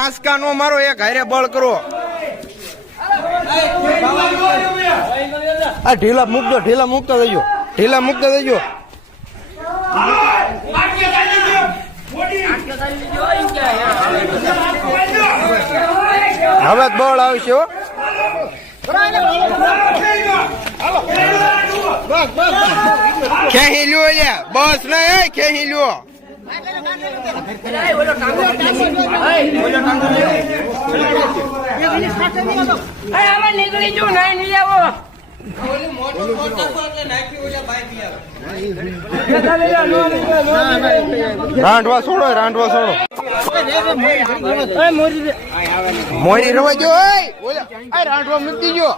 આંસકા નો મારો એક હારે બળ કરો. આ ઢીલા મૂકજો, ઢીલા મૂકતા જજો, ઢીલા મૂકતા જજો. હવે બળ આવશે હો. ખેહી લ્યો લ્યા, બસ નહીં ખેહી લ્યો. રાંધવા છોડો, રાંધવા છોડો. મોરી રવા જો, રાંધવા મૂકી જો.